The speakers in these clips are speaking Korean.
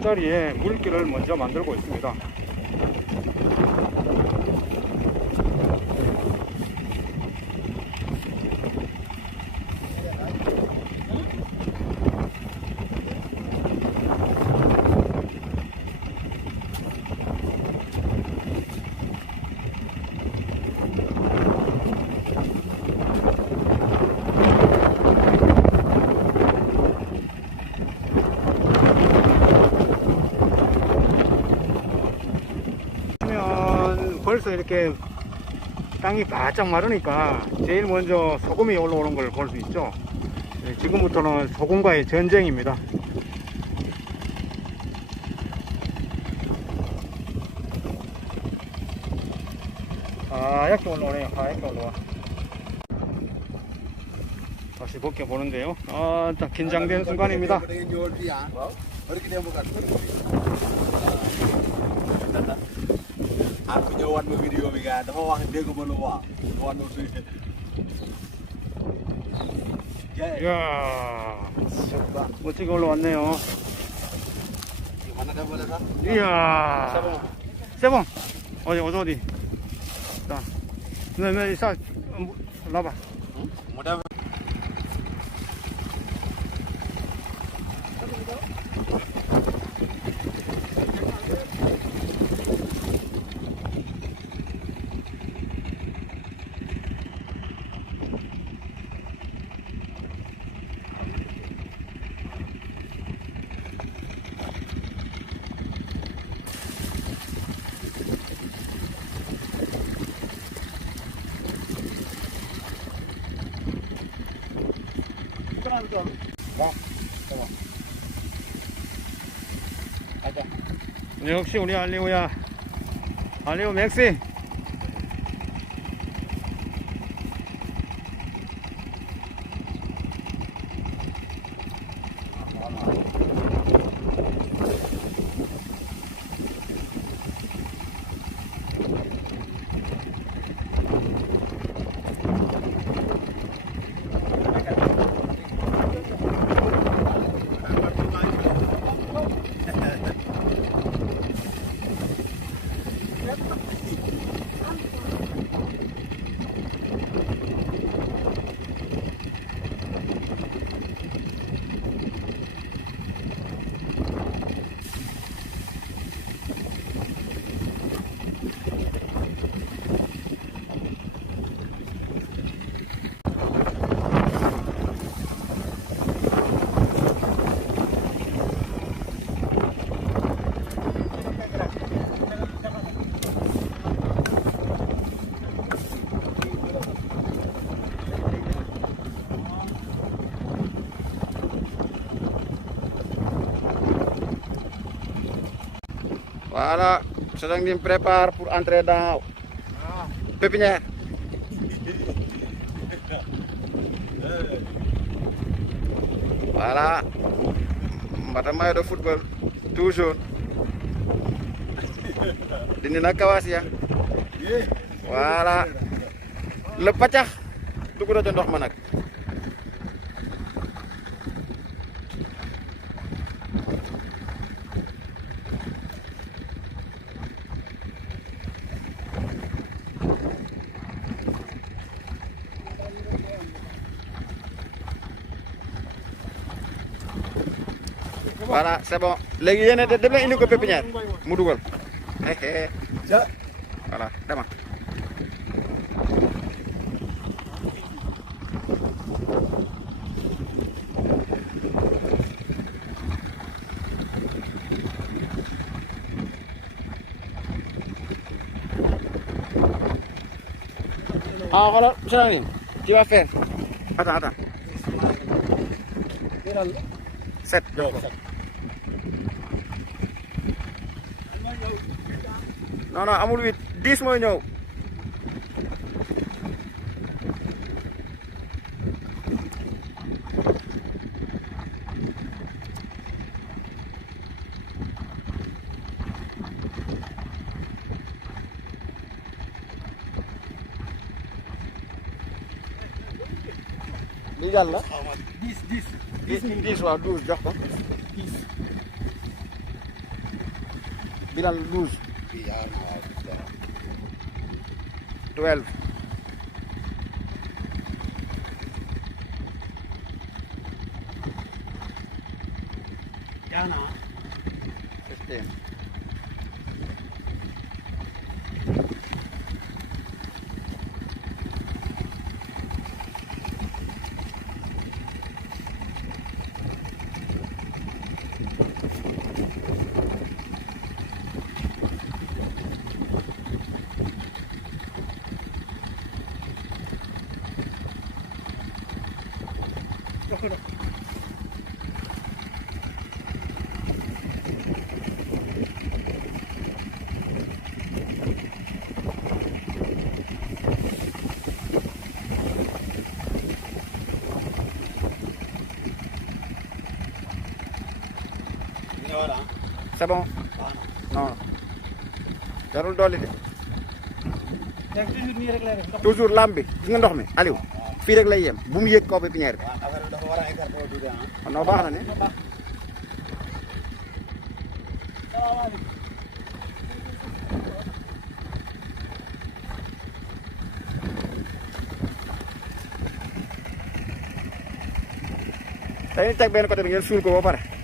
자리에 물길을 먼저 만들고 있습니다. 벌써 이렇게 땅이 바짝 마르니까 제일 먼저 소금이 올라오는 걸 볼 수 있죠. 네, 지금부터는 소금과의 전쟁입니다. 하얗게 올라오네요. 하얗게 올라와. 다시 벗겨 보는데요. 아, 딱 긴장된 순간입니다. Aku nyawan mo video mi kan, ho ang dia ko mo luwa. Luwa no si. Ya, 이야, coba. 멋지게 올라왔네요. Gimana dah boleh kan? 이야. 세봉. 어디, 어디, 어디. 자. 네, 네, 사, 뭐, 나봐. Mudah 역시 우리 알리오야. 알리오 맥시. やっぱ。Voilà, sedang di prepare pour entrer dans pépinière. Voilà, mbata mayo de football toujours. Dindi na kawas ya. Voilà. Le paccax dugg na ca ndox ma nag. Voilà, c'est bon. léegi yéen a de dem leen indi ko pépinière mu dugal. voilà dama. ah xoolal monsieur Lamine tu vas faire. attends attends. sept. Non non amul huit dix mooy ñëw. dix dix. dix dix waaw douze jox ko. Bilang lose. 12. 야나 15. C'est bon? Non. jarul dolli de. Toujours lamb bi gis nga ndox mi? Aliou fii rek lay yem. Bu mu yëg kaw pépinière bi Não vai, não. ba là đấy Tapi tak benar kau tak ingin sulku apa?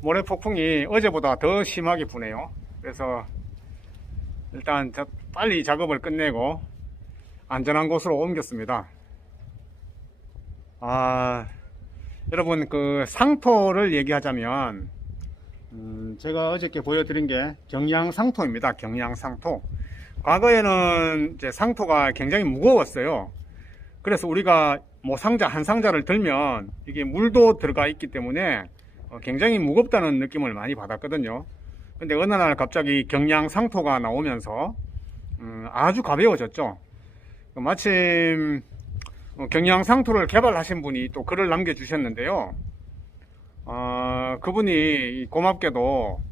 모래 폭풍이 어제보다 더 심하게 부네요. 그래서 일단 저 빨리 작업을 끝내고 안전한 곳으로 옮겼습니다. 아, 여러분 그 상토를 얘기하자면 음, 제가 어저께 보여드린 게 경량 상토입니다. 경량 상토. 과거에는 이제 상토가 굉장히 무거웠어요. 그래서 우리가 뭐 상자 한 상자를 들면 이게 물도 들어가 있기 때문에 어, 굉장히 무겁다는 느낌을 많이 받았거든요. 근데 어느 날 갑자기 경량 상토가 나오면서 음, 아주 가벼워졌죠. 그 마침 어, 경량 상토를 개발하신 분이 또 글을 남겨주셨는데요. 어, 그분이 고맙게도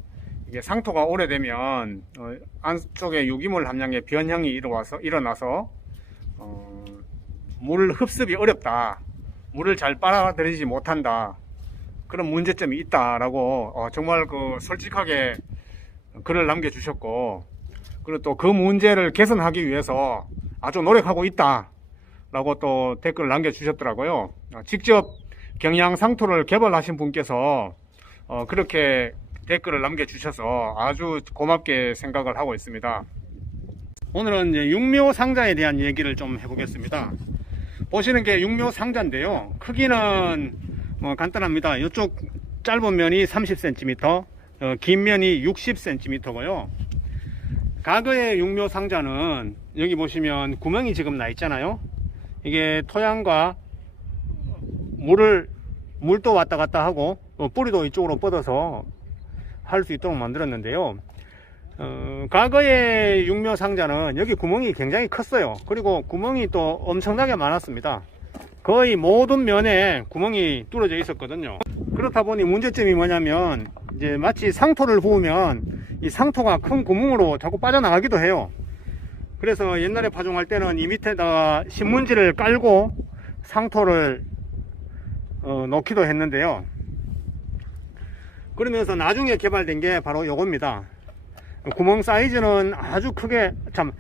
이게 상토가 오래되면 어, 안쪽에 유기물 함량의 변형이 일어나서 일어나서 어, 물 흡습이 어렵다. 물을 잘 빨아들이지 못한다. 그런 문제점이 있다라고 어, 정말 그 솔직하게 글을 남겨주셨고 그리고 또 그 문제를 개선하기 위해서 아주 노력하고 있다라고 또 댓글을 남겨주셨더라고요. 어, 직접 경양 상토를 개발하신 분께서 어, 그렇게 댓글을 남겨주셔서 아주 고맙게 생각을 하고 있습니다. 오늘은 이제 육묘 상자에 대한 얘기를 좀 해보겠습니다. 보시는 게 육묘 상자인데요. 크기는 뭐 간단합니다. 이쪽 짧은 면이 30cm, 어, 긴 면이 60cm고요. 과거의 육묘 상자는 여기 보시면 구멍이 지금 나 있잖아요. 이게 토양과 물을 물도 왔다 갔다 하고 어, 뿌리도 이쪽으로 뻗어서 할 수 있도록 만들었는데요. 어, 과거의 육묘 상자는 여기 구멍이 굉장히 컸어요. 그리고 구멍이 또 엄청나게 많았습니다. 거의 모든 면에 구멍이 뚫어져 있었거든요. 그렇다 보니 문제점이 뭐냐면 이제 마치 상토를 부으면 이 상토가 큰 구멍으로 자꾸 빠져나가기도 해요. 그래서 옛날에 파종할 때는 이 밑에다가 신문지를 깔고 상토를 어, 넣기도 했는데요. 그러면서 나중에 개발된 게 바로 요겁니다. 구멍 사이즈는 아주 크게 참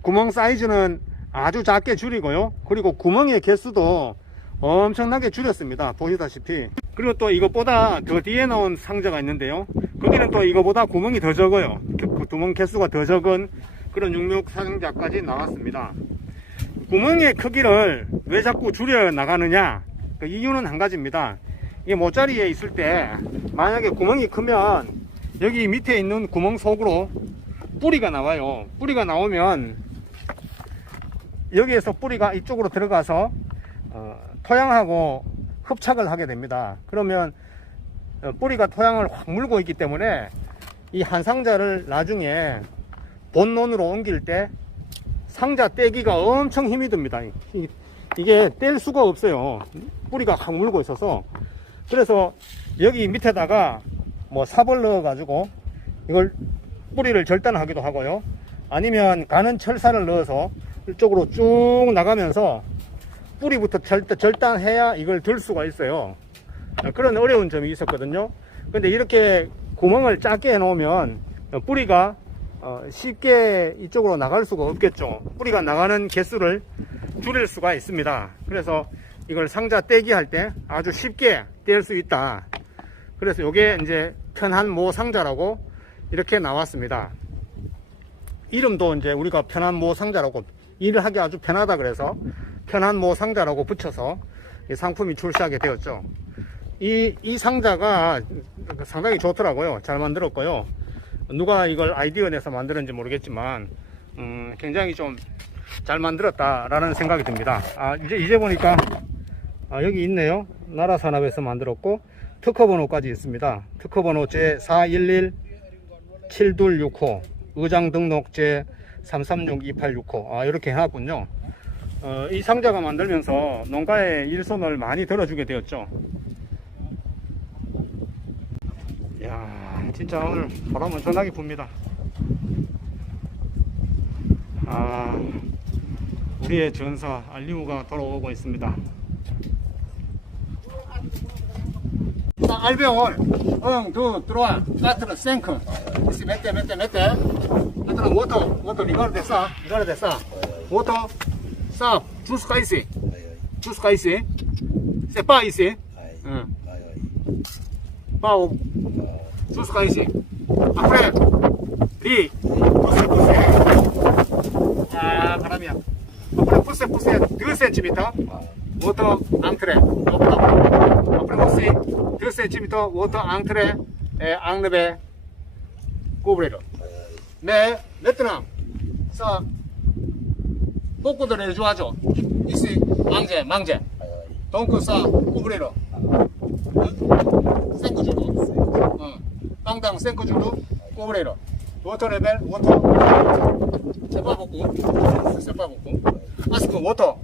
구멍 사이즈는 아주 작게 줄이고요. 그리고 구멍의 개수도 엄청나게 줄였습니다. 보시다시피. 그리고 또 이것보다 더 뒤에 나온 상자가 있는데요. 거기는 또 이거보다 구멍이 더 적어요. 그 구멍 개수가 더 적은 그런 육묘 상자까지 나왔습니다. 구멍의 크기를 왜 자꾸 줄여 나가느냐? 그 이유는 한 가지입니다. 이게 모짜리에 있을 때 만약에 구멍이 크면 여기 밑에 있는 구멍 속으로 뿌리가 나와요. 뿌리가 나오면 여기에서 뿌리가 이쪽으로 들어가서 어, 토양하고 흡착을 하게 됩니다. 그러면 어, 뿌리가 토양을 확 물고 있기 때문에 이 한 상자를 나중에 본론으로 옮길 때 상자 떼기가 엄청 힘이 듭니다. 이- 이게 뗄 수가 없어요. 뿌리가 확 물고 있어서. 그래서 여기 밑에다가 뭐 삽을 넣어 가지고 이걸 뿌리를 절단하기도 하고요. 아니면 가는 철사를 넣어서 이쪽으로 쭉 나가면서 뿌리부터 절단, 절단 해야 이걸 들 수가 있어요. 그런 어려운 점이 있었거든요. 근데 이렇게 구멍을 작게 해 놓으면 뿌리가 어, 쉽게 이쪽으로 나갈 수가 없겠죠. 뿌리가 나가는 개수를 줄일 수가 있습니다. 그래서 이걸 상자 떼기 할 때 아주 쉽게 뗄 수 있다. 그래서 이게 이제 편한 모 상자라고 이렇게 나왔습니다. 이름도 이제 우리가 편한 모 상자라고 일을 하기 아주 편하다 그래서 편한 모 상자라고 붙여서 이 상품이 출시하게 되었죠. 이, 이 상자가 상당히 좋더라고요. 잘 만들었고요. 누가 이걸 아이디어 내서 만들었는지 모르겠지만, 음, 굉장히 좀 잘 만들었다라는 생각이 듭니다. 아, 이제, 이제 보니까, 아, 여기 있네요. 나라산업에서 만들었고, 특허번호까지 있습니다. 특허번호 제411-7265, 의장 등록 제 3362865. 아, 이렇게 해놨군요. 어, 이 상자가 만들면서 농가의 일손을 많이 들어주게 되었죠. 야 진짜 오늘 바람은 전하게 붑니다. 아, 우리의 전사 알리우가 돌아오고 있습니다. 자, 알베올, 응, 두, 들어와, 까트를 생크. 이씨, 몇 대, 몇 대, 몇 대. 얘들아, 워터, 워터, 리가르데 싸, 리가르데 싸. 워터, 싸, 주스가 있지? 주스가 있지? 세빠 있지? 응. 빠오, 주스 리, pusse, pusse. 아, 바람이야. 아프레, pusse, pusse, 2cm. 워터 앙트레 높다 après aussi 2 cm 워터 ça couvrir 5 jours 어, pendant 5 jours couvrir water level water c'est pas beaucoup c'est pas beaucoup ask water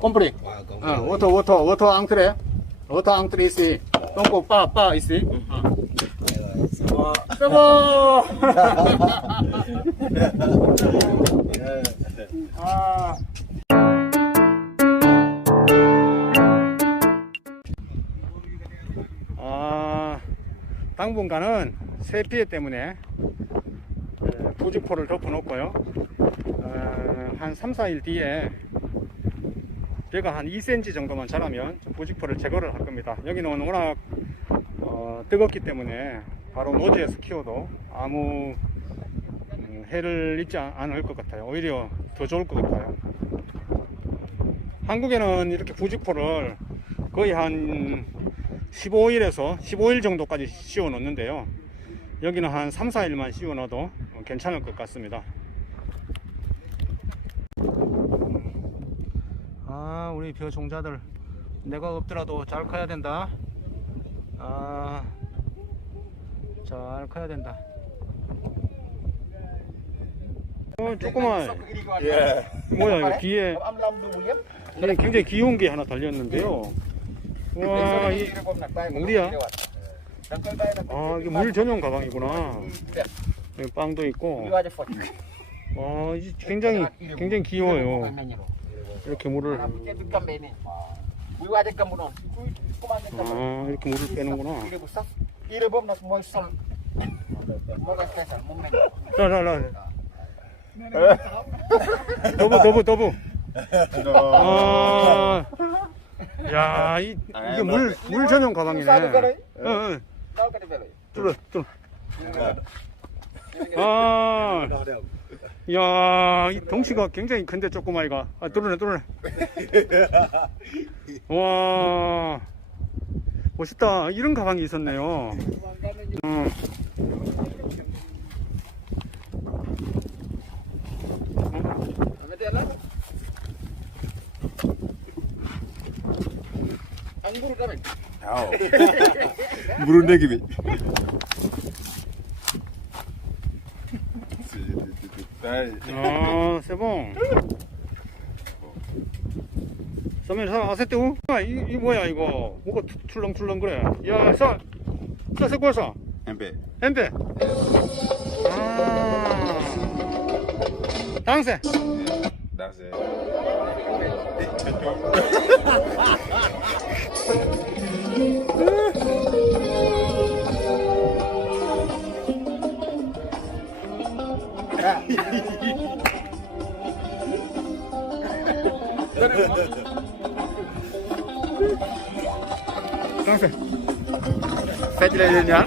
Compris Hein, Water, water, water, entrée. Water, entrée ici. Donc, pas, pas ici. Hein. C'est bon 아. 아, 당분간은 세피해 때문에 에, 부직포를 덮어놓고요. 어, 한 3, 4일 뒤에 배가 한 2cm 정도만 자라면 좀 부직포를 제거를 할 겁니다. 여기는 워낙 어, 뜨겁기 때문에 바로 노지에서 키워도 아무 음, 해를 입지 않- 않을 것 같아요. 오히려 더 좋을 것 같아요. 한국에는 이렇게 부직포를 거의 한 15일에서 15일 정도까지 씌워 놓는데요. 여기는 한 3, 4일만 씌워 넣어도 괜찮을 것 같습니다. 아, 우리 벼 종자들 내가 없더라도 잘 커야 된다. 아, 잘 커야 된다. 어, 조그만 Yeah. 뭐야 이거 뒤에 đu yếm. 이게 굉장히 귀여운 게 하나 달렸는데요. 와, 이, 물이야? 아, 이게 물 전용 가방이구나. 여기 빵도 있고. 와, 이 굉장히, 굉장히 귀여워요. 이렇게 물을, 아, 이렇게 물을 빼는구나. 자. 더부, 더부, 더부. 아, 야, 이, 이게 물, 물 전용 가방이네. 어, 어. 뚫어, 뚫어. 아, 야, 이 덩치가 굉장히 큰데, 조그마이가. 아, 뚫어내, 뚫어내. 와, 멋있다. 이런 가방이 있었네요. 음. Anggur kami. Gibi. 아, 세봉. 서면 사 아세떼우? 아, 이, 이 뭐야 이거? 뭐가 투- 출렁출렁 그래? 야, 사, 사 세고사. Empe. 엠베. 아. 당세. Dah saya. 당세. Saya jelas ya.